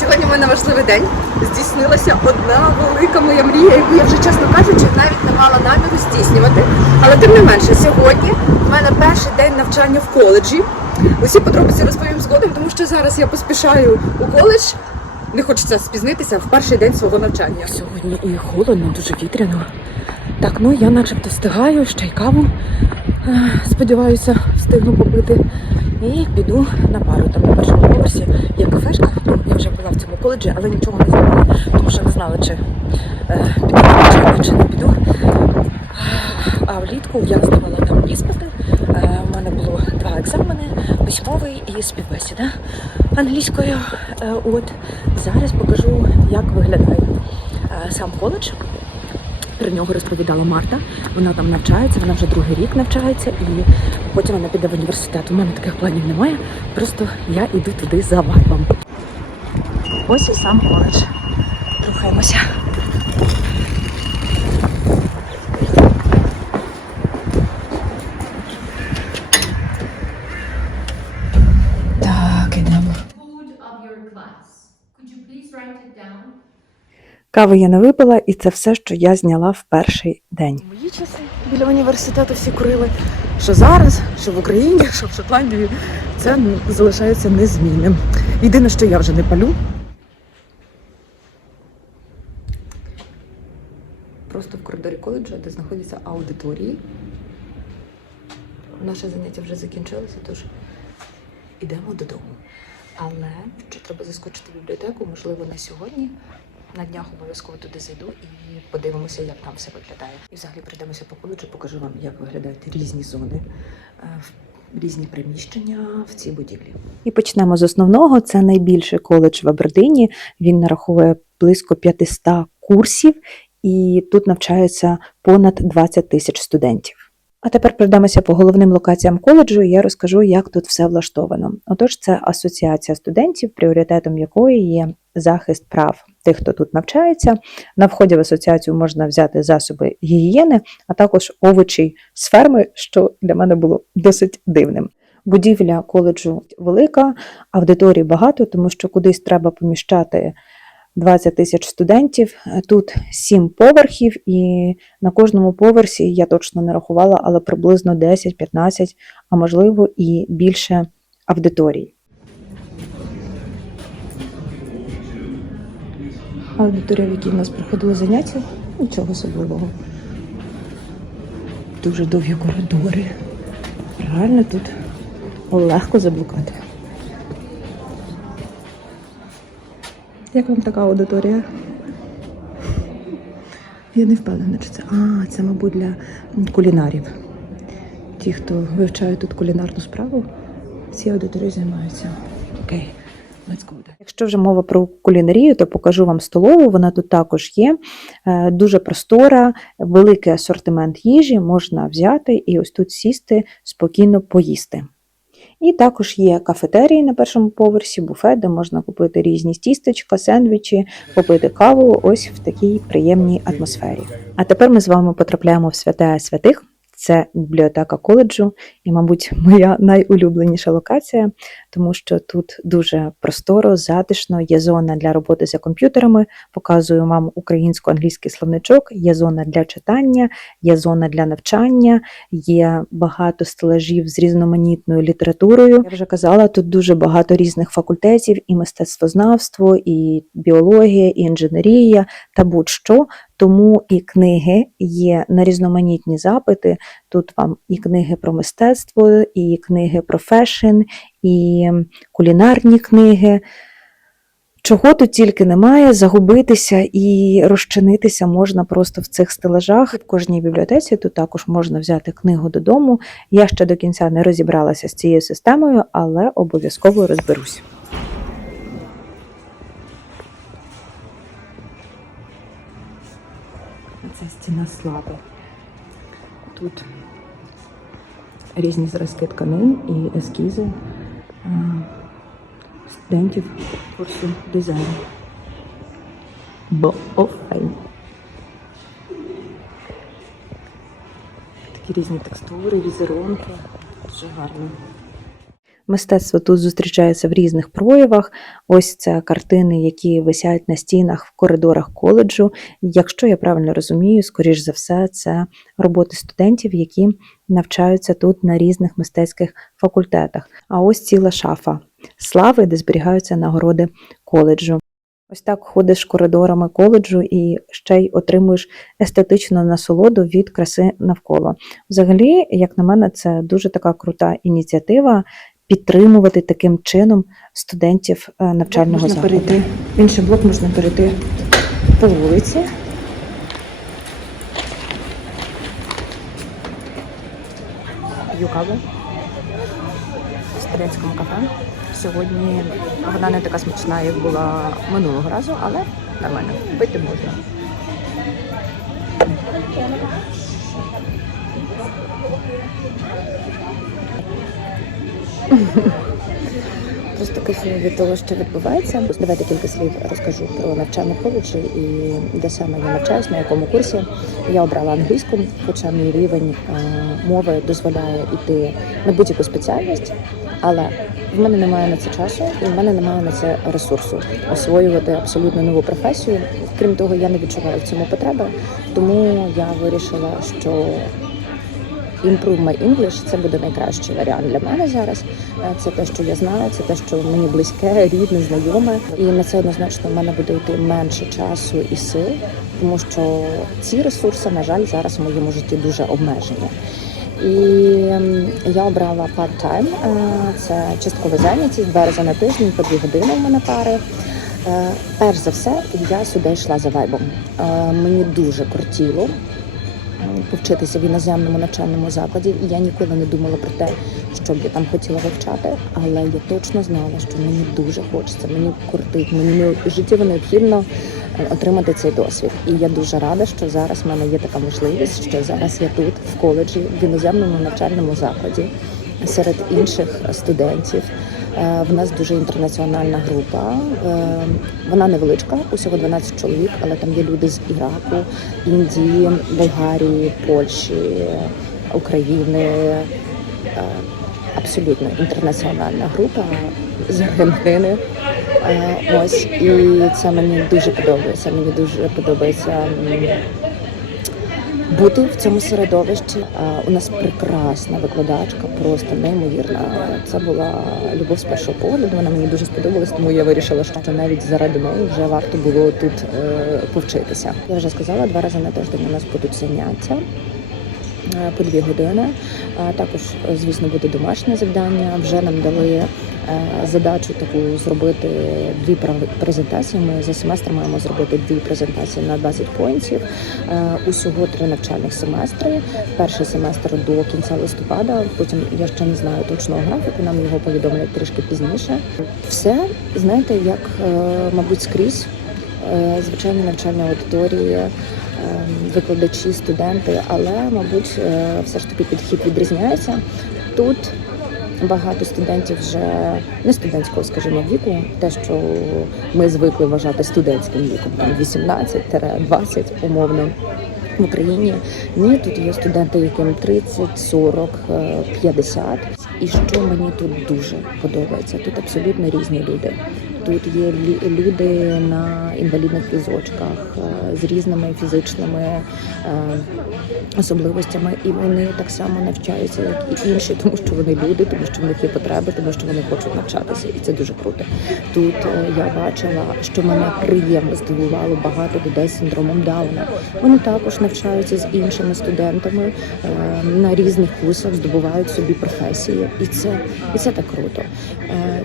Сьогодні в мене важливий день. Здійснилася одна велика моя мрія, яку я вже, чесно кажучи, навіть не мала наміру здійснювати. Але тим не менше, сьогодні в мене перший день навчання в коледжі. Усі подробиці розповім згодом, тому що зараз я поспішаю у коледж. Не хочеться спізнитися в перший день свого навчання. Сьогодні і холодно, дуже вітряно. Так, ну я начебто встигаю, ще й каву. е, Сподіваюся, встигну попити. І піду на пару. Там на першому поверсі є кафешка. Ну, я вже була в цьому коледжі, але нічого не знала, тому що не знала, чи е, піду навчання, чи не піду. А влітку я здавала там іспити. Е, У мене було два екзамени: письмовий і співбесіда англійською. Е, От зараз покажу, як виглядає е, сам коледж. Про нього розповідала Марта. Вона там навчається, вона вже другий рік навчається, і потім вона піде в університет. У мене таких планів немає. Просто я йду туди за вайбом. Ось і сам коледж. Рухаємося. Кави я не випила, і це все, що я зняла в перший день. Мої часи біля університету всі курили. Що зараз, що в Україні, що в Шотландії, це залишається незмінним. Єдине, що я вже не палю. Просто в коридорі коледжу, де знаходяться аудиторії. Наше заняття вже закінчилося, тож ідемо додому. Але ще треба заскочити в бібліотеку, можливо, не сьогодні. На днях обов'язково туди зайду і подивимося, як там все виглядає. І взагалі пройдемося по коледжу, покажу вам, як виглядають різні зони, е, різні приміщення в цій будівлі. І почнемо з основного. Це найбільший коледж в Абердині. Він нараховує близько 500 курсів, і тут навчаються понад 20 тисяч студентів. А тепер пройдемося по головним локаціям коледжу, і я розкажу, як тут все влаштовано. Отож, це асоціація студентів, пріоритетом якої є захист прав тих, хто тут навчається. На вході в асоціацію можна взяти засоби гігієни, а також овочі з ферми, що для мене було досить дивним. Будівля коледжу велика, аудиторій багато, тому що кудись треба поміщати 20 тисяч студентів. Тут 7 поверхів, і на кожному поверсі я точно не рахувала, але приблизно 10-15, а можливо і більше аудиторій. Аудиторія, в якій в нас проходили заняття, нічого особливого. Дуже довгі коридори. Реально тут легко заблукати. Як вам така аудиторія? Я не впевнена, чи це. А, це, мабуть, для кулінарів. Ті, хто вивчає тут кулінарну справу, в цій аудиторії займаються. Окей. Якщо вже мова про кулінарію, то покажу вам столову. Вона тут також є. Е, Дуже простора, великий асортимент їжі можна взяти і ось тут сісти, спокійно поїсти. І також є кафетерії на першому поверсі, буфет, де можна купити різні тістечка, сендвічі, попити каву ось в такій приємній атмосфері. А тепер ми з вами потрапляємо в святая святих. Це бібліотека коледжу, і, мабуть, моя найулюбленіша локація, тому що тут дуже просторо, затишно, є зона для роботи за комп'ютерами. Показую вам українсько-англійський словничок, є зона для читання, є зона для навчання, є багато стелажів з різноманітною літературою. Я вже казала, тут дуже багато різних факультетів: і мистецтвознавство, і біологія, і інженерія та будь-що. Тому і книги є на різноманітні запити. Тут вам і книги про мистецтво, і книги про фешн, і кулінарні книги. Чого тут тільки немає, загубитися і розчинитися можна просто в цих стелажах. В кожній бібліотеці тут також можна взяти книгу додому. Я ще до кінця не розібралася з цією системою, але обов'язково розберусь. Це стіна слави. Тут різні зразки тканин і ескізи студентів курсу дизайну. Бо офайн. Такі різні текстури, візерунки. Дуже гарно. Мистецтво тут зустрічається в різних проявах. Ось це картини, які висять на стінах в коридорах коледжу. Якщо я правильно розумію, скоріш за все, це роботи студентів, які навчаються тут на різних мистецьких факультетах. А ось ціла шафа слави, де зберігаються нагороди коледжу. Ось так ходиш коридорами коледжу і ще й отримуєш естетичну насолоду від краси навколо. Взагалі, як на мене, це дуже така крута ініціатива підтримувати таким чином студентів е, навчального Можна закладу. перейти. В інший блок можна перейти по вулиці. П'ю каву в студентському кафе. Сьогодні вона не така смачна, як була минулого разу, але нормально. Пити можна. Просто кайфую від того, що відбувається. Давайте кілька слів розкажу про навчання коледжі і де саме я навчаюсь, на якому курсі. Я обрала англійську, хоча мій рівень е, мови дозволяє йти на будь-яку спеціальність, але в мене немає на це часу, і в мене немає на це ресурсу освоювати абсолютно нову професію. Крім того, я не відчуваю в цьому потреби, тому я вирішила, що Improve My English – це буде найкращий варіант для мене зараз. Е, Це те, що я знаю, це те, що мені близьке, рідне, знайоме. І на це однозначно в мене буде йти менше часу і сил, тому що ці ресурси, на жаль, зараз в моєму житті дуже обмежені. І ем, я обрала part-time, е, це часткова зайнятість, рази на тиждень, по дві години в мене пари. Е, Перш за все, я сюди йшла за вайбом. Мені дуже кортіло повчитися в іноземному навчальному закладі. І я ніколи не думала про те, що б я там хотіла вивчати, але я точно знала, що мені дуже хочеться, мені кортить, мені життєво необхідно е, отримати цей досвід. І я дуже рада, що зараз в мене є така можливість, що зараз я тут, в коледжі, в іноземному навчальному закладі, серед інших студентів. Е, В нас дуже інтернаціональна група. Е, Вона невеличка, усього 12 чоловік, але там є люди з Іраку, Індії, Болгарії, Польщі, України. Е, Абсолютно інтернаціональна група з Аргентини. Е, Ось і це мені дуже подобається. Мені дуже подобається бути в цьому середовищі. Е, У нас прекрасна викладачка, просто неймовірна. Це була любов з першого погляду. Вона мені дуже сподобалась, тому я вирішила, що навіть заради неї вже варто було тут е, повчитися. Я вже сказала, два рази на тиждень у нас будуть заняття. Е, По дві години. А Також, е, звісно, буде домашнє завдання. Вже нам дали е, задачу таку зробити дві презентації. Ми за семестр маємо зробити дві презентації на 20 поінтів. Е, Усього три навчальних семестри. Перший семестр до кінця листопада. Потім я ще не знаю точного графіку. Нам його повідомлять трішки пізніше. Все знаєте, як е, мабуть скрізь. Е, Звичайні навчальні аудиторії, е, викладачі, студенти, але, мабуть, е, все ж таки підхід відрізняється. Тут багато студентів вже не студентського, скажімо, віку, те, що ми звикли вважати студентським віком, там 18-20 умовно. В Україні ні, тут є студенти, яким 30, 40, е, 50. І що мені тут дуже подобається, тут абсолютно різні люди. Тут є люди на інвалідних візочках е, з різними фізичними е, особливостями, і вони так само навчаються, як і інші, тому що вони люди, тому що в них є потреби, тому що вони хочуть навчатися, і це дуже круто. Тут е, я бачила, що мене приємно здивувало багато людей з синдромом Дауна. Вони також навчаються з іншими студентами на різних курсах, здобувають собі професії, і це і це так круто. Е,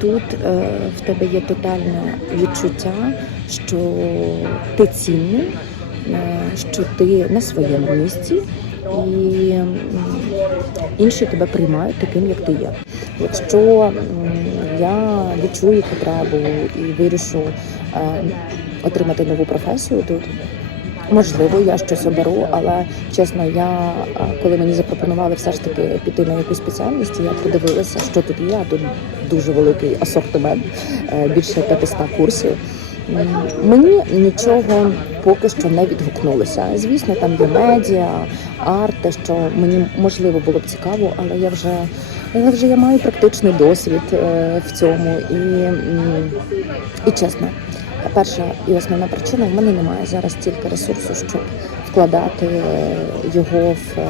Тут е, в тебе є тотальне відчуття, що ти цінний, е, що ти на своєму місці, і інші тебе приймають таким, як ти є. Якщо я відчую потребу і вирішу отримати нову професію тут. Можливо, я щось оберу, але чесно, я е, коли мені запропонували все ж таки піти на якусь спеціальність, я подивилася, що тут є. а Тут дуже великий асортимент, е, більше 500 курсів. Мені нічого поки що не відгукнулося. Звісно, там є медіа, арт, що мені можливо було б цікаво, але я вже, але вже я маю практичний досвід е, в цьому. І, і чесно, перша і основна причина в мене немає зараз стільки ресурсу, щоб вкладати е, його в е,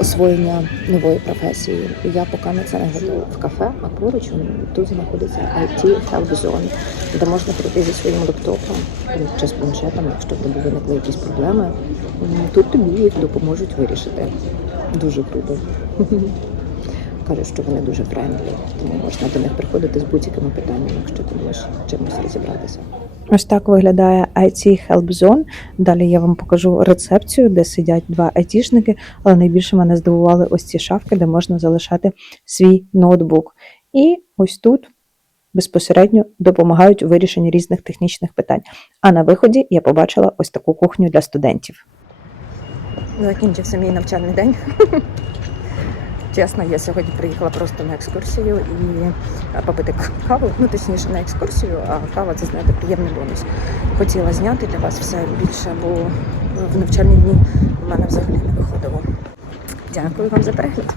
освоєння нової професії. Я поки на це не готова в кафе, а поруч тут знаходиться IT Help Zone, де можна прийти зі своїм лептопом чи з планшетом, якщо в тебе виникли якісь проблеми. Тут тобі їх допоможуть вирішити. Дуже круто. Кажуть, що вони дуже френдлі, тому можна до них приходити з будь-якими питаннями, якщо ти можеш чимось розібратися. Ось так виглядає IT Help Zone. Далі я вам покажу рецепцію, де сидять два айтішники, але найбільше мене здивували ось ці шафки, де можна залишати свій ноутбук. І ось тут безпосередньо допомагають у вирішенні різних технічних питань. А на виході я побачила ось таку кухню для студентів. Закінчився мій навчальний день. Чесно, я сьогодні приїхала просто на екскурсію і а, попити каву. Ну точніше, не екскурсію, а кава це знаєте приємний бонус. Хотіла зняти для вас все більше, бо в навчальні дні в мене взагалі не виходило. Дякую вам за перегляд.